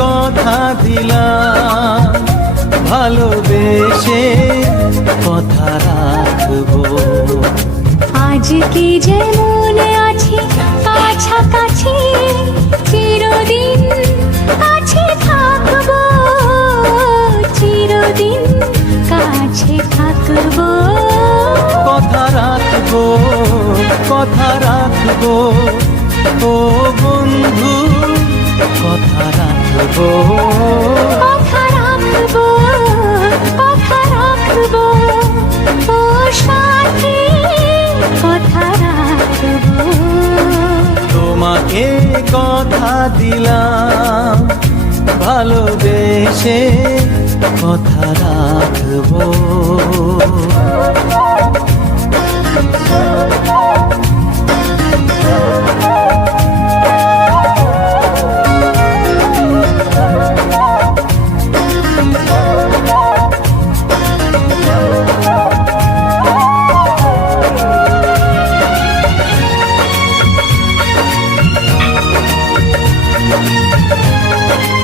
কথা দিলাম, ভালোবেসে কথা রাখবো। আজকে যেমন আছি কাছাকাছি, চিরদিন কাছে থাকবো, চিরদিন কাছে থাকবো। কথা রাখবো, কথা রাখবো, ও বন্ধু কথা রাখবো। কথা রাখবো, কথা রাখবো, ও সাথী কথা রাখবো। তোমাকে কথা দিলাম, ভালোবেসে কথা রাখবো।